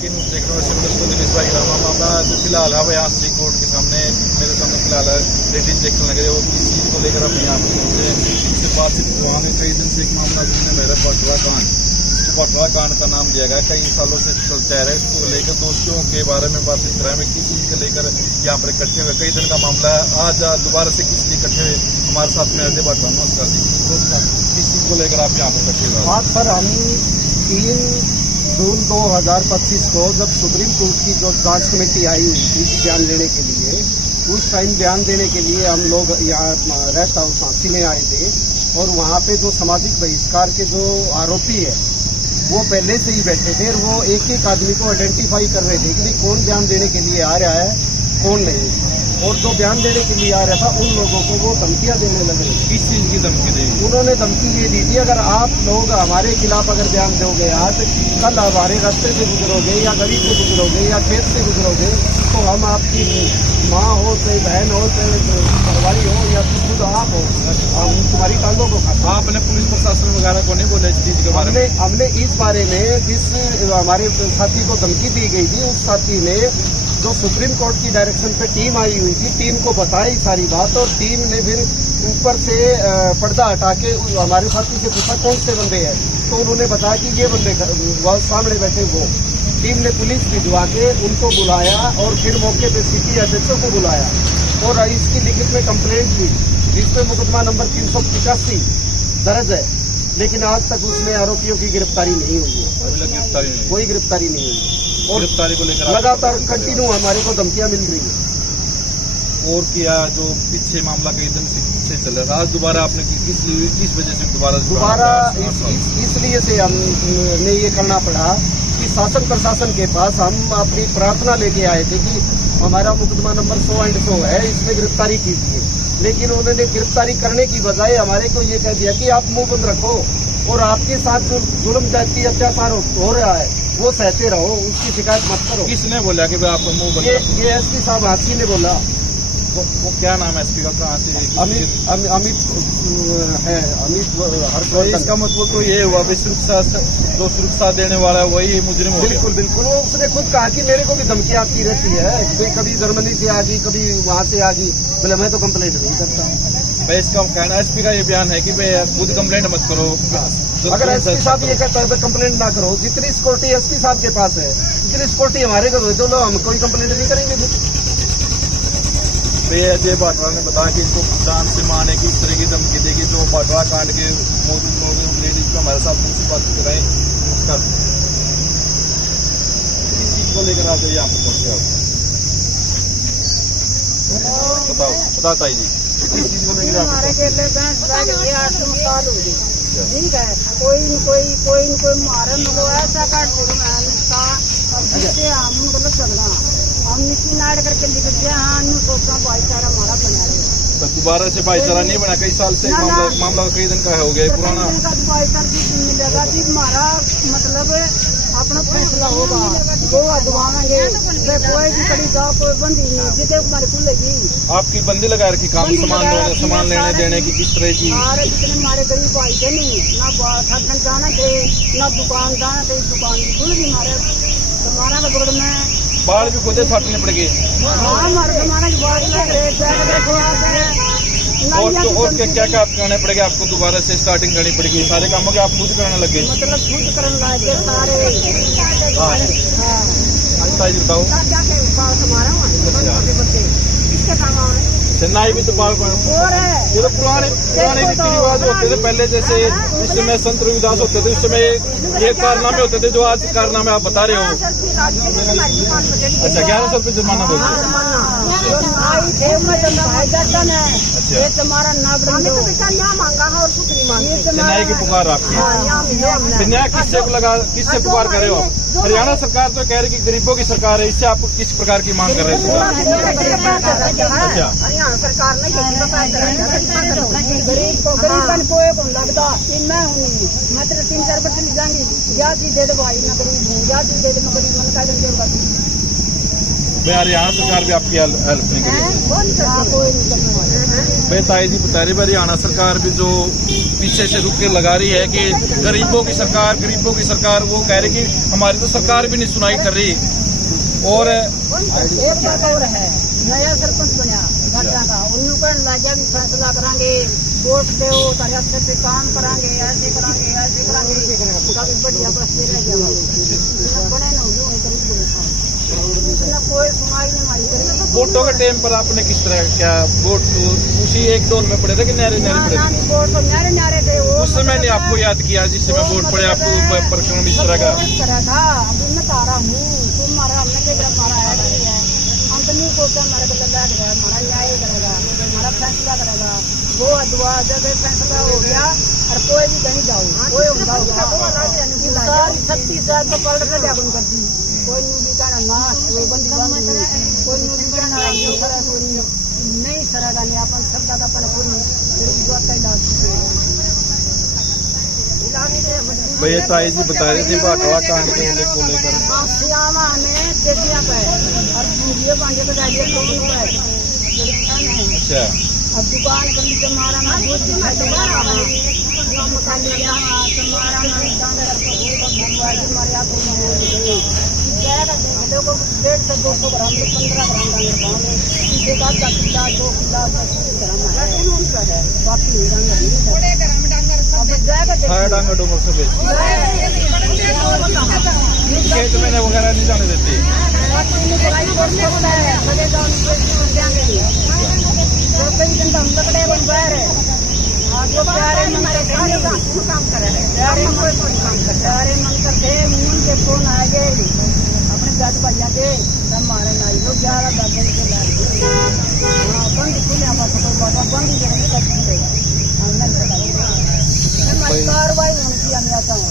की न्यूज देख रहे हो इसको दिनेश भाई का मामला जो फिलहाल है वो यहाँ सी कोर्ट के सामने मेरे सामने फिलहाल लेडीज देखने लगे वो किस चीज को लेकर अपने यहाँ से बातचीत वहाँ में कई दिन से एक मामला जिसने मेरा पटरा कांड का नाम दिया गया, कई सालों से चलता है। इसको लेकर दोस्तों के बारे में बातचीत कराए में किस चीज को लेकर यहाँ पर इकट्ठे हुए, कई दिन का मामला है। आज दोबारा से किस लिए इकट्ठे हुए हमारे साथ में अजय भट्ट, नमस्कार जी। किस चीज को लेकर आप यहाँ पर इकट्ठे हुए? आज सर हम 3 जून 2025 को जब सुप्रीम कोर्ट की जो जांच कमेटी आई हुई थी बयान लेने के लिए, उस टाइम बयान देने के लिए हम लोग यहाँ रेस्ट हाउस सांची में आए थे और वहाँ पे जो सामाजिक बहिष्कार के जो आरोपी है वो पहले से ही बैठे थे और वो एक एक आदमी को आइडेंटिफाई कर रहे थे कि कौन बयान देने के लिए आ रहा है कौन नहीं। और जो बयान देने के लिए आ रहा था उन लोगों को वो धमकियां देने लगे। किस चीज की धमकी दी? उन्होंने धमकी ये दी थी अगर आप लोग हमारे खिलाफ अगर बयान दोगे आज, कल हमारे रास्ते से गुजरोगे या गली से गुजरोगे या खेत से गुजरोगे तो हम आपकी माँ हो चाहे बहन हो चाहे परिवारी हो या खुद आप हो, हम तुम्हारी टांगों को खाते। आपने पुलिस प्रशासन वगैरह को नहीं बोला इस चीज के बारे में? हमने इस बारे में जिस हमारे साथी को धमकी दी गई थी उस साथी ने जो सुप्रीम कोर्ट की डायरेक्शन पे टीम आई हुई थी, टीम को बताई सारी बात और टीम ने फिर ऊपर से पर्दा हटा के हमारे साथी से पूछा कौन से बंदे हैं, तो उन्होंने बताया कि ये बंदे सामने बैठे वो। टीम ने पुलिस भिजवा के उनको बुलाया और फिर मौके पे सिटी एसएचओ को बुलाया और इसकी लिखित में कंप्लेंट हुई जिसपे मुकदमा नंबर 385 दर्ज है, लेकिन आज तक उसमें आरोपियों की गिरफ्तारी नहीं हुई है। कोई गिरफ्तारी नहीं हुई है और गिरफ्तारी को लेकर लगातार कंटिन्यू हमारे को धमकियां मिल रही है। और किया जो पीछे मामला कई दिन से चल रहा था, आज दोबारा आपने किस वजह से दोबारा इसलिए से हमने ये करना पड़ा कि शासन प्रशासन के पास हम अपनी प्रार्थना लेके आए थे कि हमारा मुकदमा नंबर 100 है, इसमें गिरफ्तारी कीजिए, लेकिन उन्होंने गिरफ्तारी करने की बजाय हमारे को ये कह दिया कि आप मुंह बंद रखो और आपके साथ जो जुल्म जाति अत्याचार हो रहा है वो सहते रहो, उसकी शिकायत मत करो। किसने बोला कि आपको मुंह बंद रखो? ये एसपी साहब हाथी ने बोला। वो क्या नाम है एसपी का? कहाँ से? अमित है, अमित हर्षवर्धन। इसका मतलब तो ये हुआ जो सुरक्षा देने वाला है वही मुजरिम हो? बिल्कुल बिल्कुल, वो उसने खुद कहा कि मेरे को भी धमकी आती रहती है, कभी जर्मनी से आ गई कभी वहाँ से आ गई, बोले मैं तो कंप्लेंट नहीं करता। भाई इसका कहना एसपी का ये बयान है कि भाई खुद कंप्लेंट मत करो। तो अगर एसपी साहब ये कहता है कंप्लेंट ना करो, जितनी सिक्योरिटी एसपी साहब के पास है जितनी सिक्योरिटी हमारे को दो, हम कोई कंप्लेंट नहीं करेंगे। अजय बाटरा ने बताया कि इसको जान से मारने की इस तरह की धमकी देगी जो बाटरा कांड के मौजूद लोग लेडीज को हमारे साथ दूसरी बात कराएं। नमस्कार, इस चीज को लेकर आप यहाँ पर पहुंचे बताओ ताई जी, इस चीज को लेकर ठीक है, कोई मारन वो ऐसा काट जिससे हम मतलब चलना हम नीचे नाड़ करके लिख दिया। हाँ सोचना भाईचारा हमारा बना रहे तो दोबारा से भाईचारा नहीं बना, कई साल से मामला कई दिन का हो गया पुराना। भाईचारा मिलेगा जी, हमारा मतलब अपना फैसला होगा, वो अदवाएंगे, कोई भी कड़ी जाओ कोई बंदी नहीं जितने हमारे खुलेगी। आपकी बंदी लगा रखी काम सामान लेने देने की किस तरह की? जितने हमारे गरीब भाई थे नहीं ना घर जाना थे ना दुकान जाना थे, दुकान भी खुल गई हमारा बगड़ में बाढ़ भी खुद छाटने पड़ गए। और क्या क्या करने पड़ेगा आपको? दोबारा से स्टार्टिंग करनी पड़ेगी, सारे कामों के आप खुद करने लगे? मतलब खुद करने लगे सारे। बताओ किसके काम आ रहे? चेन्नई भी तो बाल ये तो पुराने रीति रिवाज होते थे पहले, जैसे इस समय संत रविदास होते थे, उस समय ये कारनामे होते थे जो आज कारनामे आप बता रहे हो। अच्छा, 1100 रुपये जुर्माना बोलते चेन्नई की पुकार आपकी? चेन्नई किससे पुकार कर रहे हो? हरियाणा सरकार तो कह रही कि गरीबों की सरकार है, इससे आप किस प्रकार की मांग कर रहे हो? अच्छा, सरकार नहीं गरीब को लगता मैं हूँ, मैं तेरे 3-4 बच्चे ले जाऊंगी, या चीज दे दो भाई, मैं गरीब हूँ, या चीज दे दो मैं गरीब हूँ, हरियाणा सरकार भी आपकी हेल्प नहीं करेगी? कोई नहीं करने वाले। बेताई जी बता रही हरियाणा सरकार भी जो पीछे से रुक के लगा रही है कि गरीबों की सरकार, वो कह रही कि हमारी तो सरकार भी नहीं सुनाई कर रही। और एक बात और है, नया सरपंच बना घटना का, उन्होंने लाजा भी फैसला करांगे, वोट दो तारे अच्छे से काम करांगे, ऐसे करांगे काफी बढ़िया बस ये रह गया बड़े न हो कोई सुनाई नहीं हमारी। वोटों के टाइम पर आपने किस तरह क्या वोट उसी एक दौर में पड़े थे कि न्यारे पड़े थे? वोट तो न्यारे थे वो। उस समय ने आपको याद किया जिस समय वोट पड़े आपको प्रकरण इस तरह का? था अभी मैं तारा हूँ, तुम मारा हमने क्या मारा है नहीं है, हम तो नहीं सोचते हमारे को लगा देगा, हमारा न्याय करेगा, हमारा फैसला करेगा। वो अदवा जब फैसला हो गया और कोई भी कहीं जाओ कोई होगा 36 साल तो पढ़ कर जागरूक कर दी, कोई न्यू भी कहना ना कोई बंदी कोई न्यू भी कहना नहीं सरेगा नहीं अपन सब दादा अपन भैया ताई जी बता रही थी बाटवा कांड को लेकर। श्यामा हमें तेजिया पे और ये बांधे तो जाइए अच्छा, अब दुकान कर लीजिए मारा ना दूध दिखाई तुम्हारा लोगों 150 से 200 ग्राम 15 ग्राम इसके बाद 2 किलो 10 ग्राम है, बाकी डांगर डोंगर से खेत में वगैरह नहीं जाने देती। कई दिन हम तकड़े बन रहे जो प्यारे मन करते मून के फोन आ गए अपने जात भैया के मारे ना लोग 11-10 दिन के बंद खुले बंद कार्रवाई होनी चाहिए। मैं आता हूँ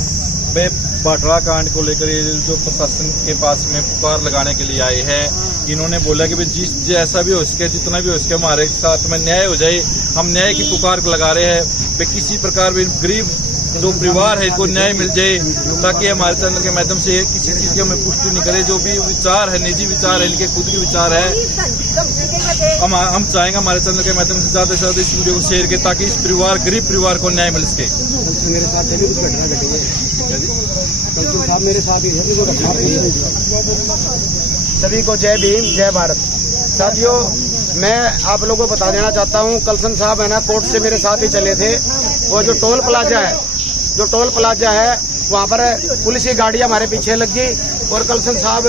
बाटवा कांड को लेकर ये जो प्रशासन के पास में पुकार लगाने के लिए आए हैं, इन्होंने बोला कि जिस जैसा भी हो सके जितना भी हो सके हमारे साथ में न्याय हो जाए। हम न्याय की पुकार लगा रहे हैं, किसी प्रकार भी गरीब जो परिवार है इनको न्याय मिल जाए, ताकि हमारे चैनल के माध्यम से किसी चीज की हमें पुष्टि नहीं करे। जो भी विचार है निजी विचार है, इनके खुद के विचार है, हम चाहेंगे हमारे चैनल के माध्यम से ज्यादा से ज्यादा इस वीडियो को शेयर करें ताकि इस गरीब परिवार को न्याय मिल सके। मेरे साथ भी कुछ घटना घटी है, कल साहब मेरे साथ ही सभी को जय भीम जय भारत। साथियों, मैं आप लोगों को बता देना चाहता हूं, कलसन साहब है ना कोर्ट से मेरे साथ ही चले थे। वो जो टोल प्लाजा है वहाँ पर पुलिस की गाड़ी हमारे पीछे लग गई और कलसन साहब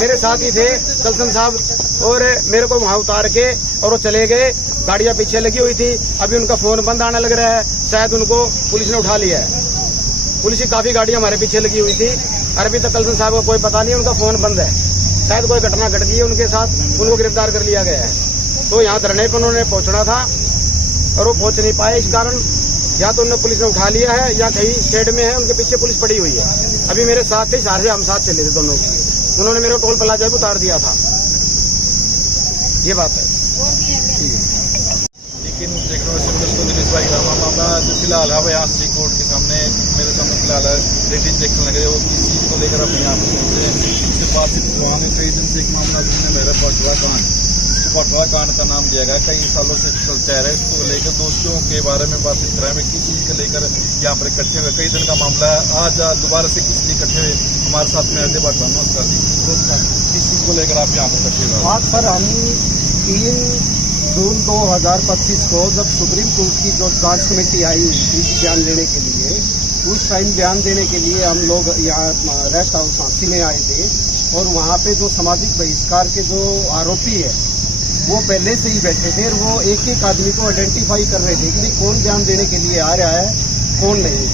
मेरे साथ ही थे। कलसन साहब और मेरे को वहाँ उतार के और वो चले गए, गाड़ियाँ पीछे लगी हुई थी। अभी उनका फोन बंद आने लग रहा है, शायद उनको पुलिस ने उठा लिया है। पुलिस की काफी गाड़ियाँ हमारे पीछे लगी हुई थी और अभी तक कलसन साहब को कोई पता नहीं, उनका फोन बंद है। शायद कोई घटना घट गई है उनके साथ, उनको गिरफ्तार कर लिया गया है। तो यहाँ धरने पर उन्होंने पहुंचना था और वो पहुंच नहीं पाए, इस कारण या तो उन्हें पुलिस ने उठा लिया है या कहीं शेड में है, उनके पीछे पुलिस पड़ी हुई है। अभी मेरे साथ थे, सारे हम साथ चले थे दोनों, उन्होंने मेरे को टोल प्लाजा पे उतार दिया था। ये बात है। लेकिन दिनेश भाई का मामला जो फिलहाल है यहाँ सी कोर्ट के सामने मेरे सामने फिलहाल लेडीज देखने लगे, वो किस चीज को लेकर अपने यहाँ इससे बातचीत वहाँ में कई दिन से एक मामला जिसने मेरा बाटवा कांड का नाम दिया गया, कई सालों से चलता है। इसको लेकर दोस्तों के बारे में बातचीत कराए में किस चीज को लेकर यहाँ पर इकट्ठे हुए, कई दिन का मामला है। आज दोबारा से किस लिए इकट्ठे हुए हमारे साथ में रहते बाटवा? नमस्कार जी, किस चीज को लेकर आप यहाँ पर इकट्ठे हुए? आज सर हम 3 जून 2025 को जब सुप्रीम कोर्ट की जो जांच कमेटी आई हुई थी बयान लेने के लिए, उस टाइम बयान देने के लिए हम लोग यहाँ रेस्ट हाउस सांसी में आए थे और वहाँ पे जो सामाजिक बहिष्कार के जो आरोपी है वो पहले से ही बैठे थे और वो एक एक आदमी को आइडेंटिफाई कर रहे थे कि कौन बयान देने के लिए आ रहा है कौन नहीं।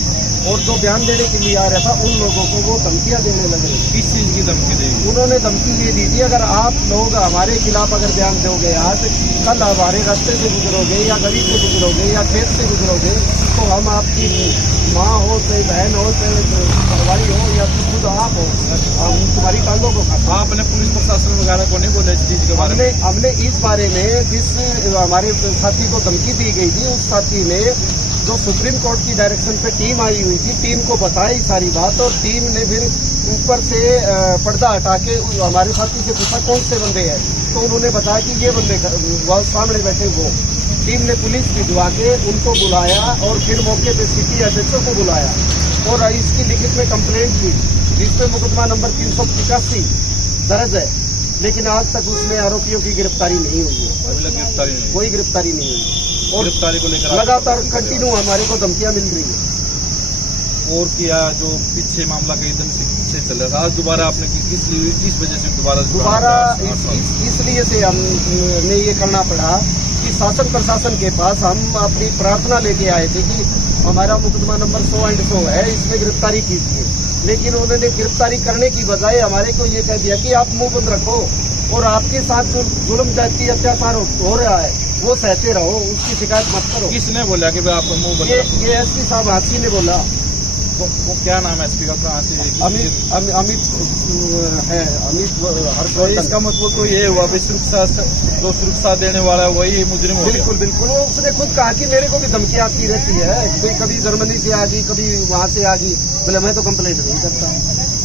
और जो बयान देने के लिए आ रहा था उन लोगों को वो धमकियां देने लगे। किस चीज की धमकी दी? उन्होंने धमकी ये दी थी, अगर आप लोग हमारे खिलाफ अगर बयान दोगे आज, कल हमारे रास्ते से गुजरोगे या गली से गुजरोगे या खेत से गुजरोगे तो हम आपकी माँ हो चाहे बहन हो चाहे परिवारी हो या खुद आप हो, हम तुम्हारी टांगों को खाते। आपने पुलिस प्रशासन वगैरह को नहीं बोला इस चीज के बारे में? हमने इस बारे में जिस हमारे साथी को धमकी दी गई थी, उस साथी ने जो सुप्रीम कोर्ट की डायरेक्शन पे टीम आई हुई थी, टीम को बताई सारी बात और टीम ने फिर ऊपर से पर्दा हटा के हमारे साथी से पूछा कौन से बंदे हैं, तो उन्होंने बताया कि ये बंदे सामने बैठे वो। टीम ने पुलिस भिजवा के उनको बुलाया और फिर मौके पे सिटी एसएचओ को बुलाया और इसकी लिखित में कंप्लेंट की, जिसपे मुकदमा नंबर 385 दर्ज है, लेकिन आज तक उसमें आरोपियों की गिरफ्तारी नहीं हुई है। अभी तक गिरफ्तारी नहीं, कोई गिरफ्तारी नहीं हुई और गिरफ्तारी को लेकर लगातार कंटिन्यू हमारे को धमकियां मिल रही है। और किया जो पीछे मामला कई दिन से चल रहा था, आज दोबारा आपने किस वजह से दोबारा इसलिए से हमने ये करना पड़ा कि शासन प्रशासन के पास हम अपनी प्रार्थना लेके आए थे कि हमारा मुकदमा नंबर 100 है, इसमें गिरफ्तारी कीजिए, लेकिन उन्होंने गिरफ्तारी करने की बजाय हमारे को ये कह दिया कि आप मुंह बंद रखो और आपके साथ जो जुल्म जाति अत्याचार हो रहा है वो सहते रहो, उसकी शिकायत मत करो। किसने बोला कि भाई आपको मुंह बंद रखो? ये एसपी साहब हाथी ने बोला। वो क्या नाम है एसपी का? कहाँ से? अमित है, अमित हर्षवर्धन। इसका मतलब तो ये हुआ जो सुरक्षा देने वाला है वही मुजरिम हो गया। बिल्कुल बिल्कुल, वो उसने खुद कहा कि मेरे को भी धमकी आती रहती है, कोई कभी जर्मनी से आ गई, कभी वहाँ से आ गई, बोले मैं तो कंप्लेंट नहीं करता।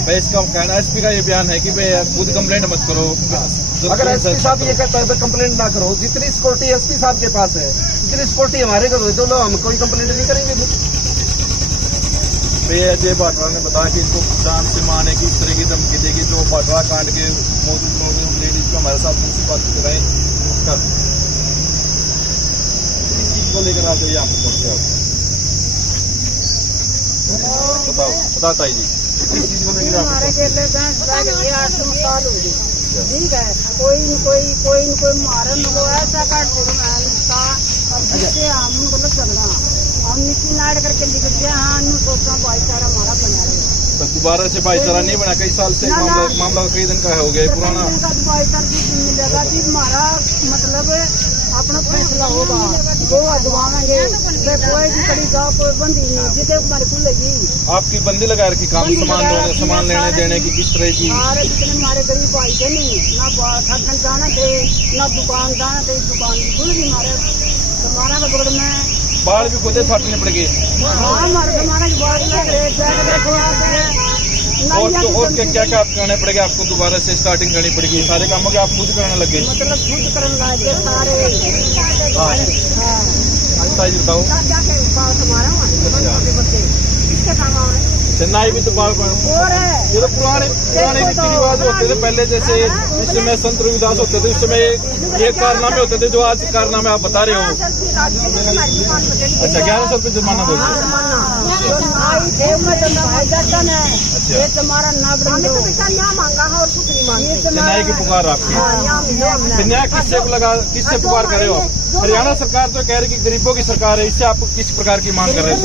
भाई इसका कहना एसपी का ये बयान है कि भाई खुद कंप्लेंट मत करो। अगर एसपी साहब ये कहता है तो कंप्लेंट ना करो, जितनी सिक्योरिटी एसपी साहब के पास है जितनी सिक्योरिटी हमारे को दो, हम कोई कंप्लेंट नहीं करेंगे। अजय बाटवा ने बताया कि इसको जान से मारने की इस तरह की धमकी देगी, जो बाटवा कांड के मौजूद लोग लेडीज को हमारे साथ मुझसे बात कराएं, उसका इस चीज को लेकर आप यहाँ पे पहुंचे आप बताओ ताई जी, इस चीज को लेकर हमारे केले 8 साल हो गए, ठीक है, कोई मारन हो ऐसा काट का जिससे हम मतलब चलना, हम नीचे नाड़ करके लिख दिया। हाँ, सोचना भाईचारा हमारा बना रहे। तो दोबारा से भाईचारा नहीं बना, कई साल से मामला कई दिन का हो गया पुराना। भाईचारा मिलेगा जी, हमारा मतलब अपना फैसला होगा, वो अदवाएंगे, कोई भी कड़ी जाओ, कोई बंदी नहीं, जितने हमारे खुलेगी। आपकी बंदी लगा रखी काम सामान लेने देने की किस तरह की? सारे जितने हमारे गरीब भाई थे नहीं, ना ठगन जाना थे, ना दुकान जाना थे, दुकान भी खुल गई हमारे, हमारा का गुड़ में बाढ़ भी खुदे छाटने पड़ गए। और क्या क्या करने पड़ेगा आपको? दोबारा से स्टार्टिंग करनी पड़ेगी, सारे कामों के आप खुद करने लगे? मतलब खुद करने लगे सारे। अच्छा जी बताओ, किसके काम आ रहे? चेन्नई भी तो बाल ये तो पुराने रीति रिवाज होते थे पहले, जैसे इस समय संत रविदास होते थे, उस समय ये कारनामे होते थे जो आज कारनामे आप बता रहे हो। अच्छा, 1100 रुपये जुर्माना बोलते चेन्नई की पुकार आपकी। न्याय किससे पुकार कर रहे हो? हरियाणा सरकार तो कह रही कि गरीबों की सरकार है, इससे आप किस प्रकार की मांग कर रहे हो?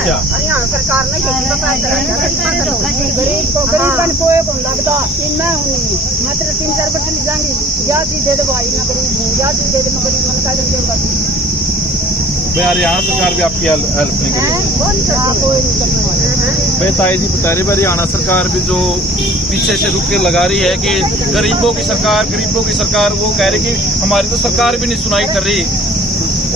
अच्छा, सरकार नहीं गरीब को लगता मैं हूँ, मैं तेरे 3-4 बच्चे ले जाऊंगी, या चीज दे दे भाई, मैं गरीब हूँ, या चीज दे दे, मैं गरीब मन का देगा। भाई हरियाणा सरकार भी आपकी हेल्प नहीं करेगी। भाई ताई जी बता रही, हरियाणा सरकार भी जो पीछे से रुक के लगा रही है कि गरीबों की सरकार, वो कह रही कि हमारी तो सरकार भी नहीं सुनाई कर रही।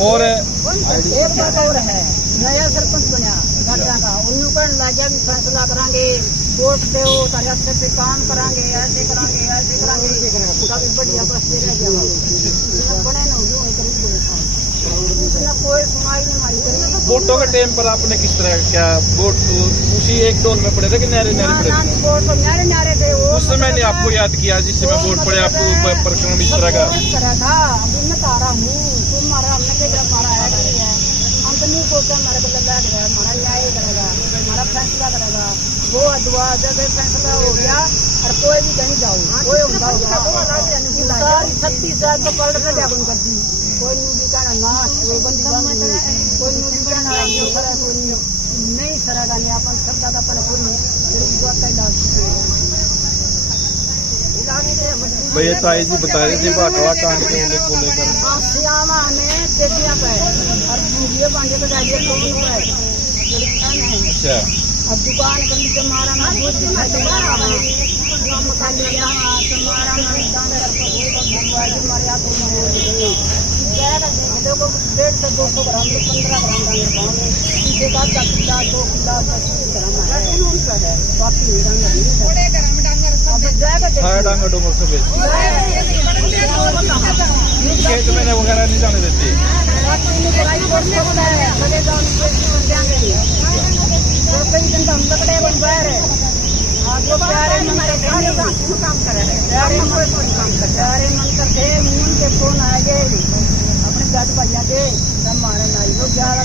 और एक बात और है, नया सरपंच बना घटना का, उन्होंने लाजा भी फैसला करांगे, वोट दो तारे अच्छे से काम करांगे, ऐसे करांगे, कभी बढ़िया बस दे रह गया बने न उसने कोई सुनाई नहीं हमारी। वोटों के टाइम पर आपने किस तरह क्या वोट उसी एक दौर में पड़े थे कि न्यारे पड़े? वोट तो न्यारे थे। उस समय ने आपको याद किया जिस समय वोट पड़े आपको प्रकरण इस तरह का? अभी मैं तारा हूँ, तुम मारा, हमने मारा है, हम तो नहीं सोचा हमारे को लगा हमारा न्याय करेगा, हमारा फैसला करेगा, वो अदवा जब फैसला हो गया और कोई भी कहीं जाओ, कोई 36 साल तो पलट कर जागुन कर दी, कोई भी कहना ना, कोई बंदी कोई भी कहना नहीं सरेगा, नहीं अपन सब दादा अपन भैया ताई जी बता रही थी बाटवा कांड को लेकर। श्यामा हमें तेजिया पे और ये बांधे तो जाइए कौन है? अच्छा, अब दुकान कर लीजिए, हमारा ना दूध देखो 150 से 200 ग्राम 15 ग्राम इसके बाद 2 किलो 25 ग्राम है, बाकी डांगर डोंगर से खेत में वगैरह नहीं जाने देते। जो प्यारे मन करते के फोन आ गए अपने जात भैया के मारे नाई लोग ज्यादा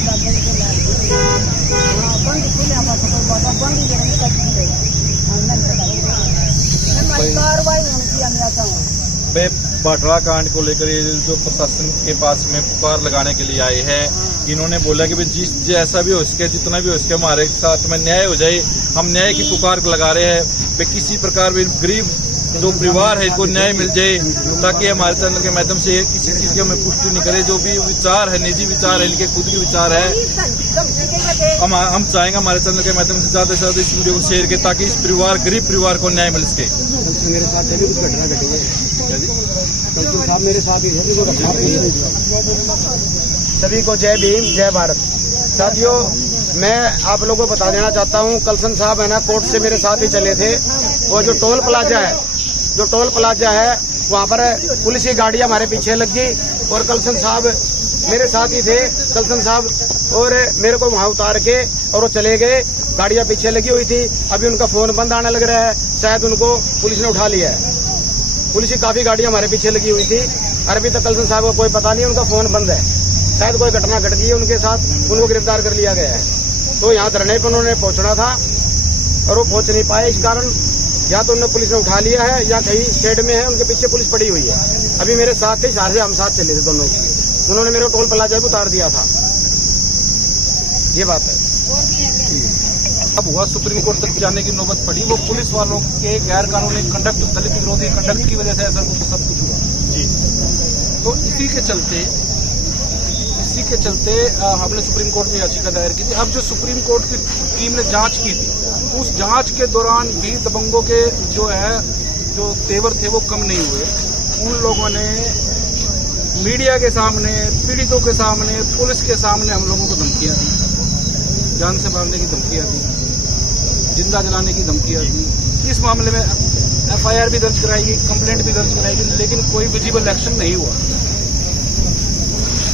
बंद कार्रवाई होनी आता हूँ। बाटड़ा कांड को लेकर ये जो प्रशासन के पास में पुकार लगाने के लिए आए हैं, इन्होंने बोला कि जिस जैसा भी हो सके, जितना भी हो सके हमारे साथ में न्याय हो जाए। हम न्याय की पुकार लगा रहे हैं, किसी प्रकार भी गरीब जो परिवार है इनको न्याय मिल जाए, ताकि हमारे चैनल के माध्यम से किसी चीज की हमें पुष्टि नहीं करे। जो भी विचार है, निजी विचार है, इनके खुद के विचार है, हम चाहेंगे हमारे चैनल के माध्यम से ज्यादा इस वीडियो को शेयर करें, ताकि इस परिवार, गरीब परिवार को न्याय मिल सके। मेरे साथ भी कुछ घटना घटी है, साहब मेरे साथ ही है। सभी को जय भीम, जय भारत। साथियों, मैं आप लोगों को बता देना चाहता हूं, कलसन साहब है ना, कोर्ट से मेरे साथ ही चले थे। वो जो टोल प्लाजा है, वहां पर पुलिस की गाड़ी हमारे पीछे लग गई और कलसन साहब मेरे साथ ही थे। कलसन साहब और मेरे को वहां उतार के और वो चले गए। गाड़ियां पीछे लगी हुई थी। अभी उनका फोन बंद आने लग रहा है, शायद उनको पुलिस ने उठा लिया है। पुलिस की काफी गाड़ियां हमारे पीछे लगी हुई थी और अभी तक कलसन साहब को कोई पता नहीं, उनका फोन बंद है। शायद कोई घटना घट गई है उनके साथ, उनको गिरफ्तार कर लिया गया है। तो यहाँ धरने पर उन्होंने पहुंचना था और वो पहुंच नहीं पाए। इस कारण या तो उन्हें पुलिस ने उठा लिया है या कहीं शेड में है, उनके पीछे पुलिस पड़ी हुई है। अभी मेरे साथ थे, सारे से हम साथ चले थे दोनों। उन्होंने मेरे को टोल प्लाजा पे उतार दिया था। ये बात है। अब हुआ सुप्रीम कोर्ट तक जाने की नौबत पड़ी, वो पुलिस वालों के गैर कानूनी कंडक्ट, दलित विरोधी कंडक्ट की वजह से ऐसा कुछ सब कुछ हुआ जी। तो इसी के चलते हमने सुप्रीम कोर्ट में याचिका दायर की थी। अब जो सुप्रीम कोर्ट की टीम ने जांच की थी, उस जांच के दौरान भी दबंगों के जो तेवर थे वो कम नहीं हुए। उन लोगों ने मीडिया के सामने, पीड़ितों के सामने, पुलिस के सामने हम लोगों को धमकियां दी, जान से मारने की धमकियां दी, जिंदा जलाने की धमकियां दी। इस मामले में FIR भी दर्ज कराएगी, कंप्लेंट भी दर्ज कराएगी, लेकिन कोई विजिबल एक्शन नहीं हुआ।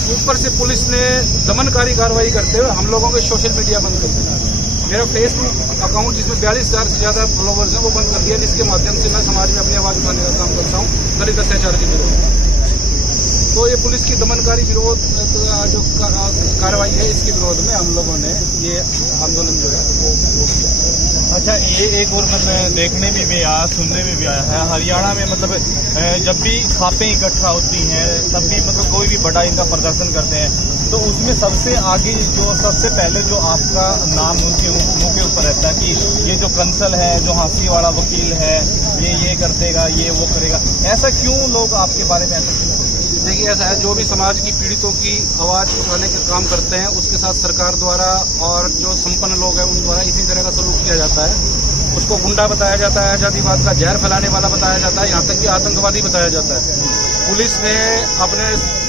ऊपर से पुलिस ने दमनकारी कार्रवाई करते हुए हम लोगों के सोशल मीडिया बंद कर दिया। मेरा फेसबुक अकाउंट जिसमें 42,000 से ज्यादा फॉलोवर्स हैं वो बंद कर दिया, जिसके माध्यम से मैं समाज में अपनी आवाज उठाने का काम करता हूँ दलित अत्याचार के विरोध। तो ये पुलिस की दमनकारी विरोध जो कार्रवाई है, इसके विरोध में हम लोगों ने ये आंदोलन जो है वो किया। अच्छा, ये एक और मतलब देखने में भी आया, सुनने में भी आया है, हरियाणा में मतलब जब भी खापें इकट्ठा होती हैं तब भी मतलब कोई भी बड़ा इनका प्रदर्शन करते हैं, तो उसमें सबसे आगे सबसे पहले जो आपका नाम उनके मुंह के ऊपर रहता है कि ये जो कंसल है, जो हांसी वाला वकील है, ये कर देगा, ये वो करेगा। ऐसा क्यों लोग आपके बारे में ऐसा? देखिए, ऐसा है, जो भी समाज की पीड़ितों की आवाज उठाने का काम करते हैं उसके साथ सरकार द्वारा और जो संपन्न लोग हैं उन द्वारा इसी तरह का सलूक किया जाता है। उसको गुंडा बताया जाता है, जातिवाद का जहर फैलाने वाला बताया जाता है, यहाँ तक कि आतंकवादी बताया जाता है। पुलिस ने अपने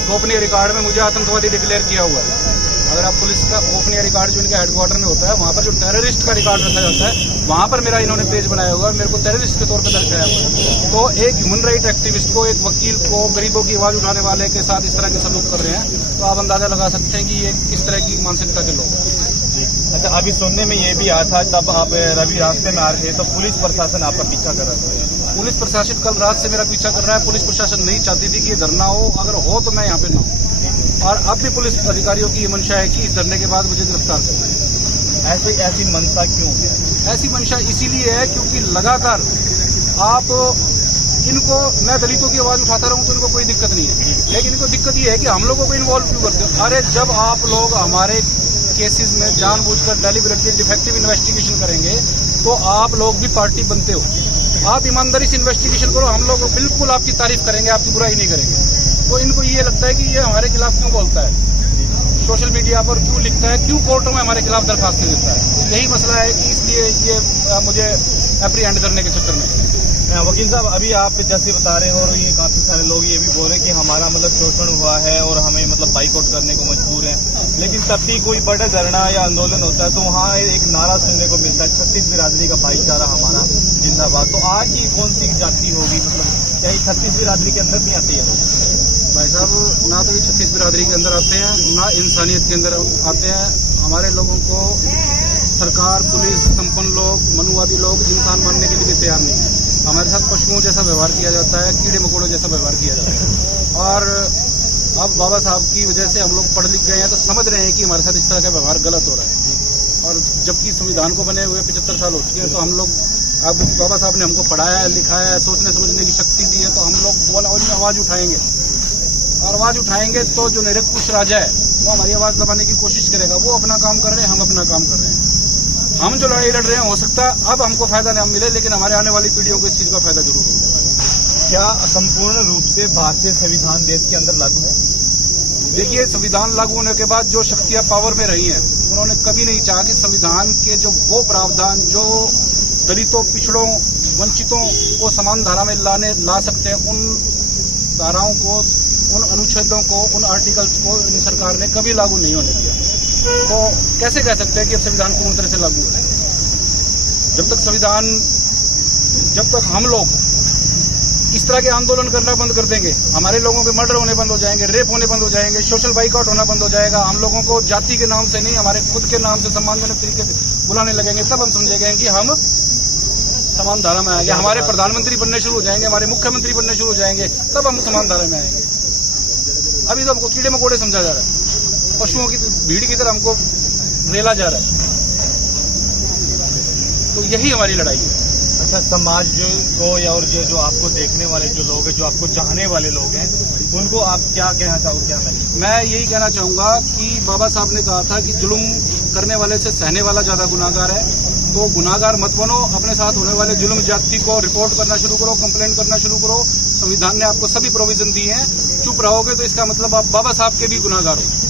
गोपनीय रिकॉर्ड में मुझे आतंकवादी डिक्लेयर किया हुआ है। अगर आप पुलिस का गोपनीय रिकॉर्ड जो इनके हेडक्वार्टर में होता है, वहाँ पर जो टेररिस्ट का रिकॉर्ड रखा जाता है, वहाँ पर मेरा इन्होंने पेज बनाया हुआ है, मेरे को टेररिस्ट के तौर पर दर्शाया हुआ है। तो एक ह्यूमन राइट एक्टिविस्ट को, एक वकील को, गरीबों की आवाज उठाने वाले के साथ इस तरह के सलूक कर रहे हैं, तो आप अंदाजा लगा सकते हैं कि ये किस तरह की मानसिकता के लोग हैं। अच्छा, अभी सुनने में ये भी आया था, तब आप रवि रास्ते में आ रहे थे तो पुलिस प्रशासन आपका पीछा कर रहा था। पुलिस प्रशासन कल रात से मेरा पीछा कर रहा है। पुलिस प्रशासन नहीं चाहती थी कि ये धरना हो, अगर हो तो मैं यहाँ पे ना हूँ। और अब भी पुलिस अधिकारियों की ये मंशा है कि इस धरने के बाद मुझे गिरफ्तार करें। ऐसी मंशा क्यों? ऐसी मंशा इसीलिए है क्योंकि लगातार आप इनको, मैं दलितों की आवाज उठाता रहूं तो इनको कोई दिक्कत नहीं है, लेकिन इनको दिक्कत ये है कि हम लोगों को इन्वॉल्व क्यों करते हो। अरे जब आप लोग हमारे केसेस में जानबूझकर डेलिबरेटली डिफेक्टिव इन्वेस्टिगेशन करेंगे तो आप लोग भी पार्टी बनते हो। आप ईमानदारी से इन्वेस्टिगेशन करो, हम लोग बिल्कुल आपकी तारीफ करेंगे, आपकी बुराई नहीं करेंगे। तो इनको ये लगता है कि ये हमारे खिलाफ क्यों बोलता है, सोशल मीडिया पर क्यों लिखता है, क्यों कोर्टों में हमारे खिलाफ दरखास्तें देता है। तो यही मसला है कि इसलिए ये मुझे एप्रीहेंड करने के चक्कर में। वकील साहब, अभी आप जैसे बता रहे हैं और ये काफी सारे लोग ये भी बोल रहे हैं कि हमारा मतलब शोषण हुआ है और हमें मतलब बाइकआउट करने को मजबूर हैं, लेकिन तब भी कोई बड़ा धरना या आंदोलन होता है तो वहाँ एक नारा सुनने को मिलता है, 36 बिरादरी का भाईचारा हमारा जिंदाबाद। तो आज ये कौन सी जाति होगी मतलब क्या ये 36 बिरादरी के अंदर नहीं आती है? भाई साहब, ना तो ये 36 बिरादरी के अंदर आते हैं, ना इंसानियत के अंदर आते हैं। हमारे लोगों को सरकार, पुलिस, संपन्न लोग, मनुवादी लोग इंसान मानने के लिए भी तैयार नहीं है। हमारे साथ पशुओं जैसा व्यवहार किया जाता है, कीड़े मकोड़ों जैसा व्यवहार किया जाता है। और अब बाबा साहब की वजह से हम लोग पढ़ लिख गए हैं, तो समझ रहे हैं कि हमारे साथ इस तरह का व्यवहार गलत हो रहा है। और जबकि संविधान को बने हुए 75 साल हो चुके हैं, तो हम लोग, अब बाबा साहब ने हमको पढ़ाया, लिखाया है, सोचने समझने की शक्ति दी है, तो हम लोग आवाज उठाएंगे। और आवाज उठाएंगे तो जो निरंकुश राजा है वो हमारी आवाज दबाने की कोशिश करेगा। वो अपना काम कर रहे हैं, हम अपना काम कर रहे हैं। हम जो लड़ाई लड़ रहे हैं, हो सकता है अब हमको फायदा नहीं मिले, लेकिन हमारे आने वाली पीढ़ियों को इस चीज का फायदा जरूर मिलेगा। क्या संपूर्ण रूप से भारतीय संविधान देश के अंदर लागू है? देखिए, संविधान लागू होने के बाद जो शक्तियां पावर में रही हैं, उन्होंने कभी नहीं चाहा कि संविधान के जो वो प्रावधान जो दलितों, पिछड़ों, वंचितों को समान धारा में ला सकते हैं, उन धाराओं को, उन अनुच्छेदों को, उन आर्टिकल्स को इन सरकार ने कभी लागू नहीं होने दिया। तो कैसे कह सकते हैं कि अब संविधान पूर्ण तरह से लागू है? जब तक हम लोग इस तरह के आंदोलन करना बंद कर देंगे, हमारे लोगों के मर्डर होने बंद हो जाएंगे, रेप होने बंद हो जाएंगे, सोशल बाइकआउट होना बंद हो जाएगा, हम लोगों को जाति के नाम से नहीं, हमारे खुद के नाम से सम्मानजनक तरीके से बुलाने लगेंगे, तब हम समझेंगे कि हम समान धारा में आएंगे। हमारे प्रधानमंत्री बनने शुरू हो जाएंगे, हमारे मुख्यमंत्री बनने शुरू हो जाएंगे, तब हम समान धारा में आएंगे। अभी तो हमको कीड़े मकोड़े समझा जा रहा है, पशुओं की भीड़ की तरह हमको रेला जा रहा है। तो यही हमारी लड़ाई है। अच्छा, समाज को या और जो आपको देखने वाले जो लोग हैं, जो आपको चाहने वाले लोग हैं, उनको आप क्या कहना चाहोगे? क्या नहीं? मैं यही कहना चाहूंगा कि बाबा साहब ने कहा था कि जुल्म करने वाले से सहने वाला ज्यादा गुनाहगार है। तो गुनाहगार मत बनो, अपने साथ होने वाले जुल्म ज्यादती को रिपोर्ट करना शुरू करो, कंप्लेंट करना शुरू करो। संविधान ने आपको सभी प्रोविजन दी है। चुप रहोगे तो इसका मतलब आप बाबा साहब के भी गुनाहगार हो।